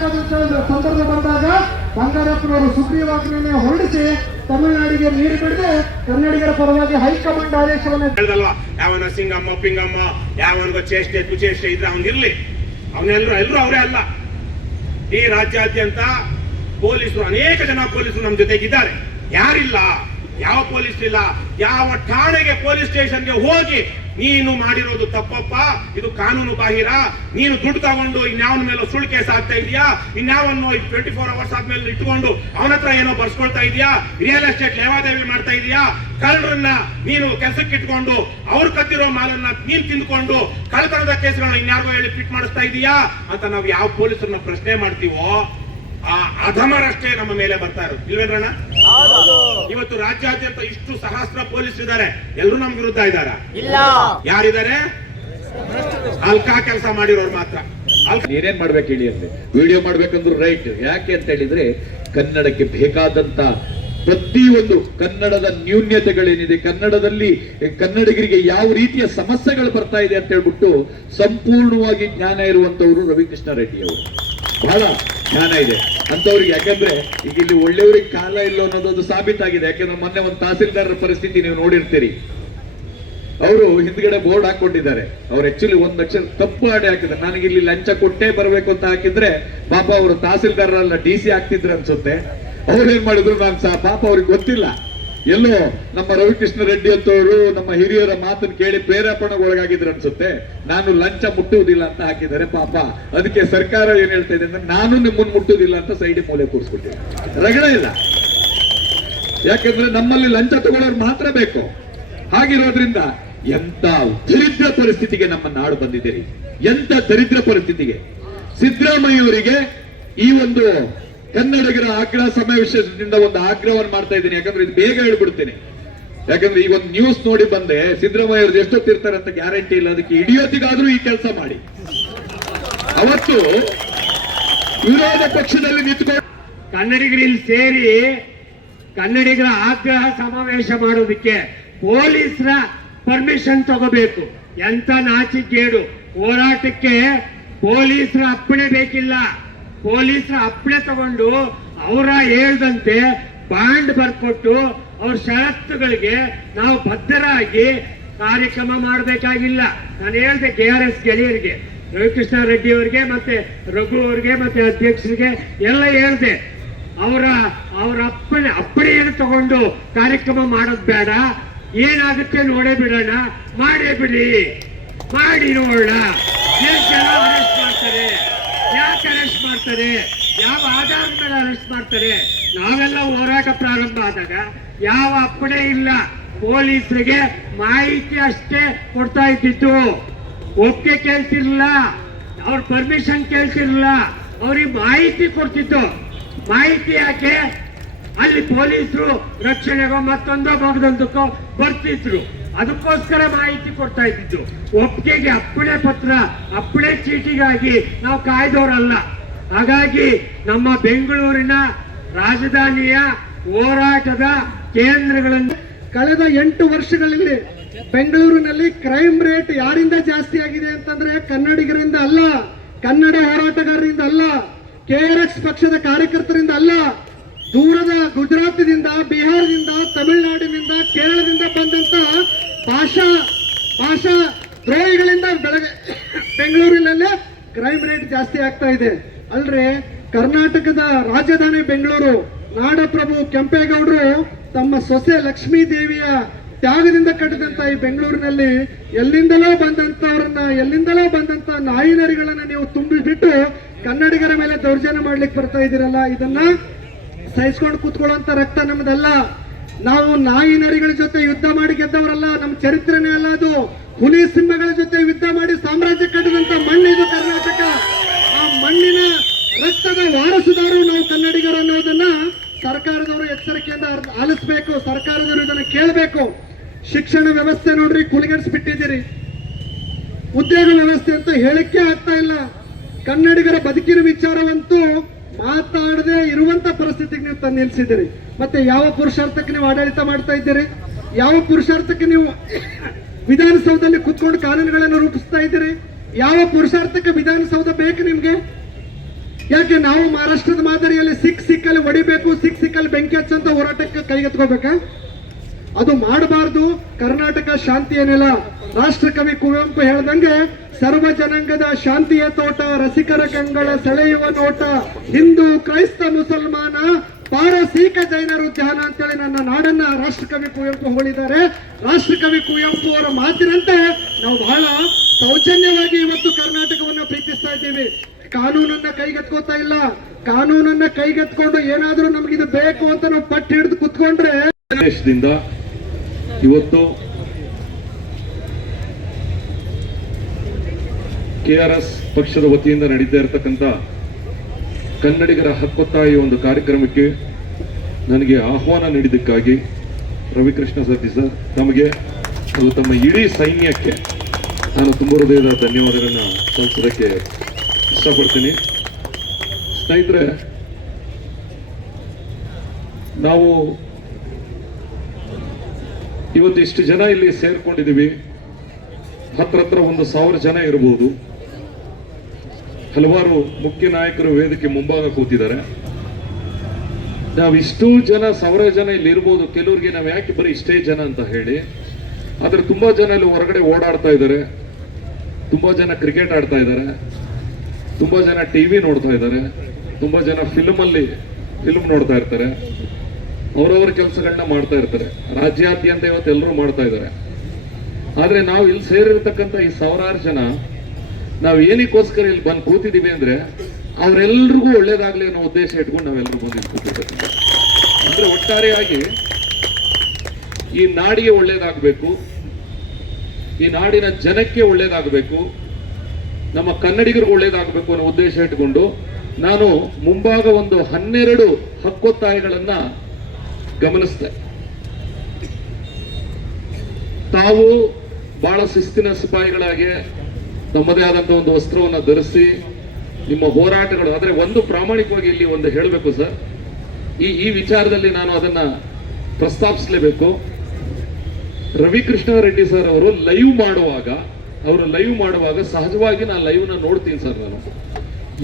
ಸಂದರ್ಭ ಬಂದಾಗ ಬಂಗಾರಪ್ಪನವರು ಸುಗ್ರೀವಾಜ್ಞೆಯನ್ನು ಹೊರಡಿಸಿ ತಮಿಳುನಾಡಿಗೆ ನೀರು ಬಿಡದೆ ಕನ್ನಡಿಗರ ಪರವಾಗಿ ಹೈಕಮಾಂಡ್ ಆದೇಶವನ್ನು ಹೇಳಿದಲ್ವ? ಯಾವನ ಸಿಂಗಮ್ಮ, ಪಿಂಗಮ್ಮ, ಯಾವನಿಗೋ ಚೇಷ್ಟೆ, ಕುಚೇಷ್ಟೆ ಇದ್ರೆ ಅವನಿರ್ಲಿ ಅವನೆಲ್ಲರೂ ಎಲ್ಲರೂ ಅವರೇ ಅಲ್ಲ. ಈ ರಾಜ್ಯಾದ್ಯಂತ ಪೊಲೀಸರು, ಅನೇಕ ಜನ ಪೊಲೀಸರು ನಮ್ಮ ಜೊತೆಗಿದ್ದಾರೆ. ಯಾರಿಲ್ಲ? ಯಾವ ಪೊಲೀಸ್ ಇಲ್ಲ ಯಾವ ಠಾಣೆಗೆ, ಪೊಲೀಸ್ ಸ್ಟೇಷನ್ಗೆ ಹೋಗಿ ನೀನು ಮಾಡಿರೋದು ತಪ್ಪಪ್ಪ. ಇದು ಕಾನೂನು ಬಾಹಿರ. ನೀನು ದುಡ್ಡು ತಗೊಂಡು ಇನ್ಯಾವನ ಮೇಲೆ ಸುಳ್ಳು ಕೇಸ್ ಆಗ್ತಾ ಇದೆಯಾ ಇನ್ಯಾವನ್ನು ಟ್ವೆಂಟಿ ಫೋರ್ ಅವರ್ಸ್ ಆದ್ಮೇಲೆ ಇಟ್ಕೊಂಡು ಅವನ ಹತ್ರ ಏನೋ ಬರ್ಸ್ಕೊಳ್ತಾ ಇದೆಯಾ ರಿಯಲ್ ಎಸ್ಟೇಟ್ ಲೇವಾದೇವಿ ಮಾಡ್ತಾ ಇದೆಯಾ ಕಳ್ಳರನ್ನ ನೀನು ಕೆಲಸಕ್ಕೆ ಇಟ್ಕೊಂಡು ಅವ್ರು ಕತ್ತಿರೋ ಮಾಲನ್ನ ನೀನ್ ತಿಂದ್ಕೊಂಡು ಕಳ್ತನದ ಕೇಸ್ಗಳನ್ನ ಇನ್ಯಾರಿಗೋ ಹೇಳಿ ಫಿಟ್ ಮಾಡಿಸ್ತಾ ಇದೀಯಾ ಅಂತ ನಾವು ಯಾವ ಪೊಲೀಸರನ್ನ ಪ್ರಶ್ನೆ ಮಾಡ್ತೀವೋ? ಆ ಅಧಮರಷ್ಟೇ ನಮ್ಮ ಮೇಲೆ ಬರ್ತಾ ಇರೋದು. ಇಲ್ವೇನ್ರಣ್ಣ ಇವತ್ತು ರಾಜ್ಯಾದ್ಯಂತ ಇಷ್ಟು ಸಹಸ್ರ ಪೊಲೀಸ್ ಇದ್ದಾರೆ ಎಲ್ಲರೂ ನಮ್ ವಿರುದ್ಧ ಇದ್ದಾರ? ಇಲ್ಲ. ಯಾರಿದ್ದಾರೆ? ಅಲ್ಕಾ ಕೆಲಸ ಮಾಡಿರೋರು ಮಾತ್ರ. ಅಲ್ಕಾ ನೀನೇನ್ ಮಾಡ್ಬೇಕು ಹೇಳಿ ಅಂದ್ರೆ ವಿಡಿಯೋ ಮಾಡ್ಬೇಕಂದ್ರು ರೈಟ್. ಯಾಕೆ ಅಂತ ಹೇಳಿದ್ರೆ ಕನ್ನಡಕ್ಕೆ ಬೇಕಾದಂತ ಪ್ರತಿಯೊಂದು ಕನ್ನಡದ ನ್ಯೂನ್ಯತೆಗಳೇನಿದೆ ಕನ್ನಡದಲ್ಲಿ ಕನ್ನಡಿಗರಿಗೆ ಯಾವ ರೀತಿಯ ಸಮಸ್ಯೆಗಳು ಬರ್ತಾ ಇದೆ ಅಂತ ಹೇಳ್ಬಿಟ್ಟು ಸಂಪೂರ್ಣವಾಗಿ ಜ್ಞಾನ ಇರುವಂತವರು ರವಿಕೃಷ್ಣ ರೆಡ್ಡಿ ಅವರು. ಬಹಳ ಜ್ಞಾನ ಇದೆ. ಅಂತವ್ರಿಗೆ ಯಾಕಂದ್ರೆ ಈಗ ಇಲ್ಲಿ ಒಳ್ಳೆಯವ್ರಿಗೆ ಕಾಲ ಇಲ್ಲ ಅನ್ನೋದೊಂದು ಸಾಬೀತಾಗಿದೆ. ಯಾಕಂದ್ರೆ ಮೊನ್ನೆ ಒಂದು ತಹಸೀಲ್ದಾರರ ಪರಿಸ್ಥಿತಿ ನೀವು ನೋಡಿರ್ತೀರಿ. ಅವರು ಹಿಂದ್ಗಡೆ ಬೋರ್ಡ್ ಹಾಕೊಂಡಿದ್ದಾರೆ ಅವ್ರು ಆಕ್ಚುಲಿ ಒಂದ್ ಲಕ್ಷ ತಪ್ಪು ಆಡಿ ಹಾಕಿದ್ರೆ ನನಗೆ ಇಲ್ಲಿ ಲಂಚ ಕೊಟ್ಟೇ ಬರಬೇಕು ಅಂತ ಹಾಕಿದ್ರೆ ಪಾಪ ಅವರು ತಹಸೀಲ್ದಾರಲ್ಲ ಡಿ ಸಿ ಹಾಕ್ತಿದ್ರು ಅನ್ಸುತ್ತೆ. ಅವ್ರು ಏನ್ ಮಾಡಿದ್ರು ನಾನು ಸಹ ಪಾಪ ಅವ್ರಿಗೆ ಗೊತ್ತಿಲ್ಲ. ಎಲ್ಲೋ ನಮ್ಮ ರವಿಕೃಷ್ಣ ರೆಡ್ಡಿ ಅಂತವರು ನಮ್ಮ ಹಿರಿಯರ ಮಾತನ್ನು ಕೇಳಿ ಪ್ರೇರೇಪಣೆಗೆ ಒಳಗಾಗಿದ್ರು ಅನ್ಸುತ್ತೆ. ನಾನು ಲಂಚ ಮುಟ್ಟುವುದಿಲ್ಲ ಅಂತ ಹಾಕಿದ್ದಾರೆ, ಪಾಪ. ಅದಕ್ಕೆ ಸರ್ಕಾರ ಏನ್ ಹೇಳ್ತಾ ಇದೆ ಅಂದ್ರೆ, ನಾನು ನಿಮ್ಮನ್ನು ಮುಟ್ಟುವುದಿಲ್ಲ ಅಂತ ಸೈಡ್ ಮೂಲೆ ಕೂರಿಸ್ಬಿಟ್ಟಿದೆ. ರಗಡ ಇಲ್ಲ. ಯಾಕಂದ್ರೆ ನಮ್ಮಲ್ಲಿ ಲಂಚ ತಗೊಳ್ಳೋರು ಮಾತ್ರ ಬೇಕು. ಹಾಗಿರೋದ್ರಿಂದ ಎಂತ ದರಿದ್ರ ಪರಿಸ್ಥಿತಿಗೆ ನಮ್ಮ ನಾಡು ಬಂದಿದ್ದೀರಿ ಎಂತ ದರಿದ್ರ ಪರಿಸ್ಥಿತಿಗೆ. ಸಿದ್ದರಾಮಯ್ಯವರಿಗೆ ಈ ಒಂದು ಕನ್ನಡಿಗರ ಆಗ್ರಹ ಸಮಾವೇಶದಿಂದ ಒಂದು ಆಗ್ರಹವನ್ನು ಮಾಡ್ತಾ ಇದ್ದೀನಿ. ಯಾಕಂದ್ರೆ ಇದು ಬೇಗ ಹೇಳ್ಬಿಡ್ತೀನಿ. ಯಾಕಂದ್ರೆ ಈ ಒಂದು ನ್ಯೂಸ್ ನೋಡಿ ಬಂದೆ, ಸಿದ್ದರಾಮಯ್ಯ ಅವ್ರು ಎಷ್ಟೊತ್ತಿರ್ತಾರೆ ಅಂತ ಗ್ಯಾರಂಟಿ ಇಲ್ಲ. ಅದಕ್ಕೆ ಇಡಿಯೋತಿಗಾದ್ರೂ ಈ ಕೆಲಸ ಮಾಡಿ. ಅವತ್ತು ವಿರೋಧ ಪಕ್ಷದಲ್ಲಿ ನಿಂತ್ಕೊಂಡು ಕನ್ನಡಿಗರಲ್ಲಿ ಸೇರಿ ಕನ್ನಡಿಗರ ಆಗ್ರಹ ಸಮಾವೇಶ ಮಾಡೋದಕ್ಕೆ ಪೊಲೀಸರ ಪರ್ಮಿಷನ್ ತಗೋಬೇಕು. ಎಂತ ನಾಚಿಕೇಡು. ಹೋರಾಟಕ್ಕೆ ಪೊಲೀಸರ ಅಪ್ಪಣೆ ಬೇಕಿಲ್ಲ. ಪೊಲೀಸರ ಅಪ್ಪಣೆ ತಗೊಂಡು ಅವರ ಹೇಳ್ದಂತೆ ಬಾಂಡ್ ಬರ್ಕೊಟ್ಟು ಅವ್ರ ಷರತ್ತುಗಳಿಗೆ ನಾವು ಬದ್ಧರಾಗಿ ಕಾರ್ಯಕ್ರಮ ಮಾಡಬೇಕಾಗಿಲ್ಲ. ನಾನು ಹೇಳ್ದೆ ಕೆ ಆರ್ ಎಸ್ ಗೆಳೆಯರಿಗೆ, ರವಿಕೃಷ್ಣ ರೆಡ್ಡಿ ಅವರಿಗೆ ಮತ್ತೆ ರಘು ಅವರಿಗೆ ಮತ್ತೆ ಅಧ್ಯಕ್ಷರಿಗೆ ಎಲ್ಲ ಹೇಳ್ದೆ. ಅವರ ಅವರ ಅಪ್ಪಣೆ, ಅಪ್ಪಣೆಯನ್ನು ತಗೊಂಡು ಕಾರ್ಯಕ್ರಮ ಮಾಡೋದು ಬೇಡ. ಏನಾಗುತ್ತೆ ನೋಡೇ ಬಿಡೋಣ. ಮಾಡೇ ಬಿಡಿ. ಮಾಡಿ ನೋಡೋಣ. ಅರೆಸ್ಟ್ ಮಾಡ್ತಾರೆ? ಯಾಕೆ ಅರೆಸ್ಟ್ ಮಾಡ್ತಾರೆ, ಯಾವ ಆಧಾರದ ಮೇಲೆ ಅರೆಸ್ಟ್ ಮಾಡ್ತಾರೆ, ನಾವೆಲ್ಲ ಹೋರಾಟ ಪ್ರಾರಂಭ ಆದಾಗ ಯಾವ ಅಪ್ಪಣೆ ಇಲ್ಲ. ಪೊಲೀಸರಿಗೆ ಮಾಹಿತಿ ಅಷ್ಟೇ ಕೊಡ್ತಾ ಇದ್ದಿತ್ತು ಒಪ್ಪಿಗೆ ಕೇಳ್ತಿರ್ಲಿಲ್ಲ, ಅವ್ರ ಪರ್ಮಿಷನ್ ಕೇಳ್ತಿರ್ಲಿಲ್ಲ, ಅವ್ರಿಗೆ ಮಾಹಿತಿ ಕೊಡ್ತಿತ್ತು. ಮಾಹಿತಿ ಯಾಕೆ? ಅಲ್ಲಿ ಪೊಲೀಸರು ರಕ್ಷಣೆಗೋ ಮತ್ತೊಂದೋ ಭಾಗದಂತಕ್ಕೋ ಬರ್ತಿದ್ರು. ಅದಕ್ಕೋಸ್ಕರ ಮಾಹಿತಿ ಕೊಡ್ತಾ ಇದ್ದಿದ್ದು, ಒಪ್ಪಿಗೆಗೆ ಅಪ್ಪಣೆ ಪತ್ರ, ಅಪ್ಪಣೆ ಚೀಟಿಗಾಗಿ ನಾವು ಕಾಯ್ದವರಲ್ಲ ಹಾಗಾಗಿ ನಮ್ಮ ಬೆಂಗಳೂರಿನ ರಾಜಧಾನಿಯ ಹೋರಾಟದ ಕೇಂದ್ರಗಳನ್ನು ಕಳೆದ ಎಂಟು ವರ್ಷಗಳಲ್ಲಿ ಬೆಂಗಳೂರಿನಲ್ಲಿ ಕ್ರೈಮ್ ರೇಟ್ ಯಾರಿಂದ ಜಾಸ್ತಿ ಆಗಿದೆ ಅಂತಂದ್ರೆ ಕನ್ನಡಿಗರಿಂದ ಅಲ್ಲ, ಕನ್ನಡ ಹೋರಾಟಗಾರರಿಂದ ಅಲ್ಲ ಕೆಆರ್ಎಕ್ಸ್ ಪಕ್ಷದ ಕಾರ್ಯಕರ್ತರಿಂದ ಅಲ್ಲ, ದೂರದ ಗುಜರಾತ್ದಿಂದ ಬಿಹಾರದಿಂದ, ತಮಿಳುನಾಡಿನಿಂದ, ಕೇರಳದಿಂದ ಬಂದಂತ ಭಾಷಾ ಪಾಷಾ ದ್ರೋಹಿಗಳಿಂದ ಬೆಳಗ್ಗೆ ಬೆಂಗಳೂರಿನಲ್ಲೇ ಕ್ರೈಮ್ ರೇಟ್ ಜಾಸ್ತಿ ಆಗ್ತಾ ಇದೆ. ಅಲ್ರಿ, ಕರ್ನಾಟಕದ ರಾಜಧಾನಿ ಬೆಂಗಳೂರು, ನಾಡಪ್ರಭು ಕೆಂಪೇಗೌಡರು ತಮ್ಮ ಸೊಸೆ ಲಕ್ಷ್ಮೀ ದೇವಿಯ ತ್ಯಾಗದಿಂದ ಕಟ್ಟಿದಂತ ಈ ಬೆಂಗಳೂರಿನಲ್ಲಿ ಎಲ್ಲಿಂದಲೋ ಬಂದಂತವ್ರನ್ನ, ಎಲ್ಲಿಂದಲೋ ಬಂದಂತ ನಾಯಿನರಿಗಳನ್ನ ನೀವು ತುಂಬಿಬಿಟ್ಟು ಕನ್ನಡಿಗರ ಮೇಲೆ ದೌರ್ಜನ್ಯ ಮಾಡ್ಲಿಕ್ಕೆ ಬರ್ತಾ ಇದ್ದೀರಲ್ಲ ಇದನ್ನ ಸಹಿಸ್ಕೊಂಡು ಕೂತ್ಕೊಳ್ಳುವಂತ ರಕ್ತ ನಮ್ದಲ್ಲ. ನಾವು ನಾಯಿ ನರಿಗಳ ಜೊತೆ ಯುದ್ಧ ಮಾಡಿ ಗೆದ್ದವರಲ್ಲ, ನಮ್ಮ ಚರಿತ್ರೆನೇ ಅಲ್ಲ ಅದು. ಹುಲಿ ಸಿಂಹಗಳ ಜೊತೆ ಯುದ್ಧ ಮಾಡಿ ಸಾಮ್ರಾಜ್ಯ ಕಟ್ಟಿದಂತ ಮಣ್ಣಿದು ಕರ್ನಾಟಕ. ಆ ಮಣ್ಣಿನ ರಕ್ತದ ವಾರಸುದಾರರು ನಾವು ಕನ್ನಡಿಗರು ಅನ್ನೋದನ್ನ ಸರ್ಕಾರದವರು ಎಚ್ಚರಿಕೆಯಿಂದ ಆಲಿಸ್ಬೇಕು, ಸರ್ಕಾರದವರು ಇದನ್ನು ಕೇಳಬೇಕು. ಶಿಕ್ಷಣ ವ್ಯವಸ್ಥೆ ನೋಡ್ರಿ ಕುಲಿಗೆಡಿಸ್ಬಿಟ್ಟಿದ್ದೀರಿ ಉದ್ಯೋಗ ವ್ಯವಸ್ಥೆ ಅಂತ ಹೇಳಿಕೆ ಆಗ್ತಾ ಇಲ್ಲ. ಕನ್ನಡಿಗರ ಬದುಕಿನ ವಿಚಾರವಂತೂ ಮಾತಾಡದೆ ಇರುವಂತ ಪರಿಸ್ಥಿತಿಗೆ ನೀವು ತಂದು ನಿಲ್ಸಿದ್ದೀರಿ. ಮತ್ತೆ ಯಾವ ಪುರುಷಾರ್ಥಕ್ಕೆ ನೀವು ಆಡಳಿತ ಮಾಡ್ತಾ ಇದ್ದೀರಿ? ಯಾವ ಪುರುಷಾರ್ಥಕ್ಕೆ ನೀವು ವಿಧಾನಸೌಧದಲ್ಲಿ ಕುತ್ಕೊಂಡು ಕಾನೂನುಗಳನ್ನು ರೂಪಿಸ್ತಾ ಇದ್ದೀರಿ? ಯಾವ ಪುರುಷಾರ್ಥಕ್ಕೆ ವಿಧಾನಸೌಧ ಬೇಕು ನಿಮ್ಗೆ? ಯಾಕೆ ನಾವು ಮಹಾರಾಷ್ಟ್ರದ ಮಾದರಿಯಲ್ಲಿ ಸಿಕ್ ಸಿಕ್ಕಲ್ಲಿ ಹೊಡಿಬೇಕು ಸಿಕ್ ಸಿಕ್ಕಲ್ಲಿ ಬೆಂಕಿ ಹಚ್ಚಂತ ಹೋರಾಟಕ್ಕೆ ಕೈಗೆತ್ಕೋಬೇಕಾ ಅದು ಮಾಡಬಾರ್ದು. ಕರ್ನಾಟಕ ಶಾಂತಿ ಏನಿಲ್ಲ. ರಾಷ್ಟ್ರಕವಿ ಕುವೆಂಪು ಹೇಳ್ದಂಗೆ ಸರ್ವ ಜನಾಂಗದ ಶಾಂತಿಯ ತೋಟ, ರಸಿಕರ ಕಂಗಳ ಸೆಳೆಯುವ ನೋಟ, ಹಿಂದೂ, ಕ್ರೈಸ್ತ, ಮುಸಲ್ಮಾನ, ಪಾರಸೀಕ ಜೈನರು ಧ್ಯಾನ ಅಂತೇಳಿ ನನ್ನ ನಾಡನ್ನ ರಾಷ್ಟ್ರಕವಿ ಕುವೆಂಪು ಹೊಗಳಿದ್ದಾರೆ. ರಾಷ್ಟ್ರಕವಿ ಕುವೆಂಪು ಅವರ ಮಾತಿನಂತೆ ನಾವು ಬಹಳ ಸೌಜನ್ಯವಾಗಿ ಇವತ್ತು ಕರ್ನಾಟಕವನ್ನು ಪ್ರೀತಿಸ್ತಾ ಇದ್ದೀವಿ. ಕಾನೂನನ್ನ ಕೈಗೆತ್ಕೋತಾ ಇಲ್ಲ. ಕಾನೂನನ್ನ ಕೈಗೆತ್ಕೊಂಡು ಏನಾದರೂ ನಮ್ಗೆ ಇದು ಬೇಕು ಅಂತ ನಾವು ಪಟ್ಟು ಹಿಡಿದು ಕುತ್ಕೊಂಡ್ರೆ ದೇಶದಿಂದ ಆರ್ ಎಸ್ ಪಕ್ಷದ ವತಿಯಿಂದ ನಡೀತಾ ಇರತಕ್ಕಂಥ ಕನ್ನಡಿಗರ ಹಕ್ಕೊತ್ತಾಯಿ ಒಂದು ಕಾರ್ಯಕ್ರಮಕ್ಕೆ ನನಗೆ ಆಹ್ವಾನ ನೀಡಿದ್ದಕ್ಕಾಗಿ ರವಿಕೃಷ್ಣ ಸತಿ ಸರ್, ತಮಗೆ ಅದು ತಮ್ಮ ಇಡೀ ಸೈನ್ಯಕ್ಕೆ ನಾನು ತುಂಬ ಹೃದಯದ ಧನ್ಯವಾದಗಳನ್ನು ಸಲ್ಲಿಸೋದಕ್ಕೆ ಇಷ್ಟಪಡ್ತೀನಿ. ಸ್ನೇಹಿತರೆ, ನಾವು ಇವತ್ತು ಇಷ್ಟು ಜನ ಇಲ್ಲಿ ಸೇರ್ಕೊಂಡಿದ್ದೀವಿ. ಹತ್ರ ಹತ್ರ ಒಂದು ಸಾವಿರ ಜನ ಇರಬಹುದು ಹಲವಾರು ಮುಖ್ಯ ನಾಯಕರು ವೇದಿಕೆ ಮುಂಭಾಗ ಕೂತಿದ್ದಾರೆ. ನಾವಿಷ್ಟು ಜನ ಸಾವಿರ ಜನ ಇಲ್ಲಿ ಇರ್ಬೋದು ಕೆಲವ್ರಿಗೆ ನಾವು ಯಾಕೆ ಬರೀ ಇಷ್ಟೇ ಜನ ಅಂತ ಹೇಳಿ, ಆದ್ರೆ ತುಂಬಾ ಜನ ಇಲ್ಲಿ ಹೊರಗಡೆ ಓಡಾಡ್ತಾ ಇದ್ದಾರೆ. ತುಂಬಾ ಜನ ಕ್ರಿಕೆಟ್ ಆಡ್ತಾ ಇದ್ದಾರೆ. ತುಂಬಾ ಜನ ಟಿವಿ ನೋಡ್ತಾ ಇದ್ದಾರೆ. ತುಂಬಾ ಜನ ಫಿಲ್ಮ್ ಅಲ್ಲಿ ಫಿಲ್ಮ್ ನೋಡ್ತಾ ಇರ್ತಾರೆ. ಅವರವರ ಕೆಲಸಗಳನ್ನ ಮಾಡ್ತಾ ಇರ್ತಾರೆ. ರಾಜ್ಯಾದ್ಯಂತ ಇವತ್ತು ಎಲ್ಲರೂ ಮಾಡ್ತಾ ಇದ್ದಾರೆ. ಆದ್ರೆ ನಾವು ಇಲ್ಲಿ ಸೇರಿರ್ತಕ್ಕಂಥ ಈ ಸಾವಿರಾರು ಜನ ನಾವು ಏನಕ್ಕೋಸ್ಕರ ಇಲ್ಲಿ ಬಂದು ಕೂತಿದ್ದೀವಿ ಅಂದ್ರೆ ಅವರೆಲ್ರಿಗೂ ಒಳ್ಳೇದಾಗ್ಲಿ ಅನ್ನೋ ಉದ್ದೇಶ ಇಟ್ಕೊಂಡು ನಾವೆಲ್ಲರೂ ಬಂದು ಅಂದ್ರೆ ಒಟ್ಟಾರೆಯಾಗಿ ಈ ನಾಡಿಗೆ ಒಳ್ಳೇದಾಗಬೇಕು, ಈ ನಾಡಿನ ಜನಕ್ಕೆ ಒಳ್ಳೇದಾಗಬೇಕು, ನಮ್ಮ ಕನ್ನಡಿಗರಿಗೆ ಒಳ್ಳೇದಾಗಬೇಕು ಅನ್ನೋ ಉದ್ದೇಶ ಇಟ್ಕೊಂಡು ನಾನು ಮುಂಭಾಗ ಒಂದು ಹನ್ನೆರಡು ಹಕ್ಕೊತ್ತಾಯಗಳನ್ನ ಗಮನಿಸಿದೆ. ತಾವು ಬಹಳ ಶಿಸ್ತಿನ ಸಿಪಾಯಿಗಳಾಗಿ ತಮ್ಮದೇ ಆದಂಥ ಒಂದು ವಸ್ತ್ರವನ್ನು ಧರಿಸಿ ನಿಮ್ಮ ಹೋರಾಟಗಳು, ಆದರೆ ಒಂದು ಪ್ರಾಮಾಣಿಕವಾಗಿ ಇಲ್ಲಿ ಒಂದು ಹೇಳಬೇಕು ಸರ್. ಈ ಈ ವಿಚಾರದಲ್ಲಿ ನಾನು ಅದನ್ನು ಪ್ರಸ್ತಾಪಿಸಲೇಬೇಕು. ರವಿಕೃಷ್ಣ ರೆಡ್ಡಿ ಸರ್ ಅವರು ಲೈವ್ ಮಾಡುವಾಗ, ಅವರು ಲೈವ್ ಮಾಡುವಾಗ ಸಹಜವಾಗಿ ನಾನು ಲೈವ್ನ ನೋಡ್ತೀನಿ ಸರ್ ನಾನು.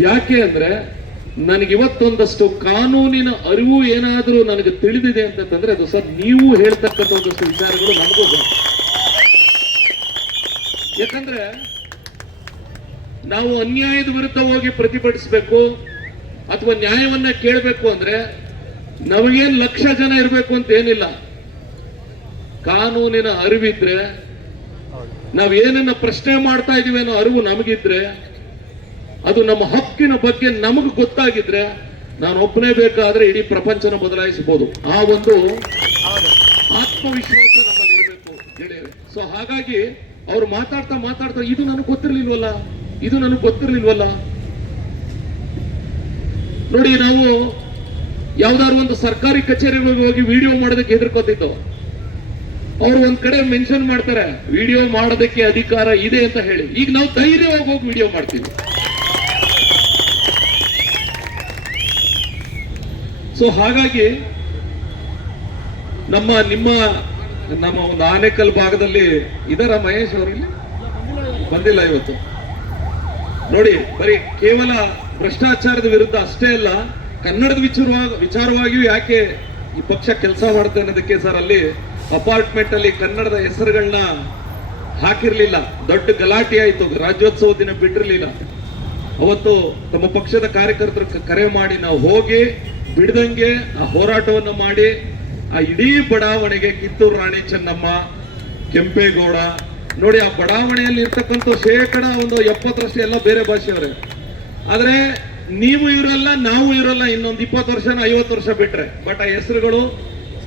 ಯಾಕೆ ಅಂದ್ರೆ ನನಗೆ ಇವತ್ತೊಂದಷ್ಟು ಕಾನೂನಿನ ಅರಿವು ಏನಾದರೂ ನನಗೆ ತಿಳಿದಿದೆ ಅಂತಂದ್ರೆ ಅದು ಸರ್ ನೀವು ಹೇಳ್ತಕ್ಕಂಥ ಒಂದಷ್ಟು ವಿಚಾರಗಳು ನನಗೂ ಯಾಕಂದ್ರೆ ನಾವು ಅನ್ಯಾಯದ ವಿರುದ್ಧ ಹೋಗಿ ಪ್ರತಿಭಟಿಸಬೇಕು ಅಥವಾ ನ್ಯಾಯವನ್ನ ಕೇಳಬೇಕು ಅಂದ್ರೆ ನಮಗೇನ್ ಲಕ್ಷ ಜನ ಇರಬೇಕು ಅಂತ ಏನಿಲ್ಲ. ಕಾನೂನಿನ ಅರಿವಿದ್ರೆ, ನಾವ್ ಏನನ್ನ ಪ್ರಶ್ನೆ ಮಾಡ್ತಾ ಇದೀವಿ ಅನ್ನೋ ಅರಿವು ನಮಗಿದ್ರೆ, ಅದು ನಮ್ಮ ಹಕ್ಕಿನ ಬಗ್ಗೆ ನಮಗೆ ಗೊತ್ತಾಗಿದ್ರೆ ನಾನು ಒಬ್ಬನೇ ಬೇಕಾದ್ರೆ ಇಡೀ ಪ್ರಪಂಚನ ಬದಲಾಯಿಸಬಹುದು. ಆ ಒಂದು ಆತ್ಮವಿಶ್ವಾಸ ನಮ್ಮಲ್ಲಿ ಇರಬೇಕು ಸೊ ಹಾಗಾಗಿ ಅವ್ರು ಮಾತಾಡ್ತಾ ಮಾತಾಡ್ತಾ ಇದು ನನಗೆ ಗೊತ್ತಿರ್ಲಿಲ್ವಲ್ಲ? ಇದು ನನಗೆ ಗೊತ್ತಿರ್ಲಿಲ್ವಲ್ಲ? ನೋಡಿ, ನಾವು ಯಾವ್ದಾದ್ರು ಒಂದು ಸರ್ಕಾರಿ ಕಚೇರಿಗಳಿಗೆ ಹೋಗಿ ವಿಡಿಯೋ ಮಾಡೋದಕ್ಕೆ ಹೆದರ್ಕೋತಿದ್ದು, ಅವ್ರು ಒಂದ್ ಕಡೆ ಮೆನ್ಷನ್ ಮಾಡ್ತಾರೆ, ವಿಡಿಯೋ ಮಾಡೋದಕ್ಕೆ ಅಧಿಕಾರ ಇದೆ ಅಂತ ಹೇಳಿ. ಈಗ ನಾವು ಧೈರ್ಯವಾಗಿ ಹೋಗಿ ವಿಡಿಯೋ ಮಾಡ್ತೀವಿ. ಸೊ ಹಾಗಾಗಿ ನಮ್ಮ, ನಿಮ್ಮ, ನಮ್ಮ ಒಂದು ಆನೇಕಲ್ ಭಾಗದಲ್ಲಿ ಇದರ ಮಹೇಶ್ ಅವರಿಗೆ ಬಂದಿಲ್ಲ ಇವತ್ತು. ನೋಡಿ, ಬರೀ ಕೇವಲ ಭ್ರಷ್ಟಾಚಾರದ ವಿರುದ್ಧ ಅಷ್ಟೇ ಅಲ್ಲ, ಕನ್ನಡದ ವಿಚಾರವಾಗ ವಿಚಾರವಾಗಿಯೂ ಯಾಕೆ ಈ ಪಕ್ಷ ಕೆಲಸ ಮಾಡುತ್ತೆ ಅನ್ನೋದಕ್ಕೆ ಸರ್ ಅಲ್ಲಿ ಅಪಾರ್ಟ್ಮೆಂಟ್ ಅಲ್ಲಿ ಕನ್ನಡದ ಹೆಸರುಗಳನ್ನ ಹಾಕಿರ್ಲಿಲ್ಲ. ದೊಡ್ಡ ಗಲಾಟೆ ಆಯ್ತು. ರಾಜ್ಯೋತ್ಸವ ದಿನ ಬಿಟ್ಟಿರ್ಲಿಲ್ಲ. ಅವತ್ತು ತಮ್ಮ ಪಕ್ಷದ ಕಾರ್ಯಕರ್ತರು ಕರೆ ಮಾಡಿ ನಾವು ಹೋಗಿ ಬಿಡದಂಗೆ ಆ ಹೋರಾಟವನ್ನು ಮಾಡಿ, ಆ ಇಡೀ ಬಡಾವಣೆಗೆ ಕಿತ್ತೂರು ರಾಣಿ ಚೆನ್ನಮ್ಮ, ಕೆಂಪೇಗೌಡ ನೋಡಿ, ಆ ಬಡಾವಣೆಯಲ್ಲಿ ಇರ್ತಕ್ಕಂಥ ಶೇಕಡ ಒಂದು ಎಪ್ಪತ್ತರಷ್ಟು ಎಲ್ಲ ಬೇರೆ ಭಾಷೆಯವರೇ. ಆದ್ರೆ ನೀವು ಇರಲ್ಲ ನಾವು ಇರಲ್ಲ ಇನ್ನೊಂದು ಇಪ್ಪತ್ತು ವರ್ಷನ ಐವತ್ತು ವರ್ಷ ಬಿಟ್ರೆ. ಬಟ್ ಆ ಹೆಸರುಗಳು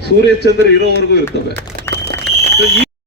ಸೂರ್ಯಚಂದ್ರ ಇರೋವರೆಗೂ ಇರ್ತವೆ.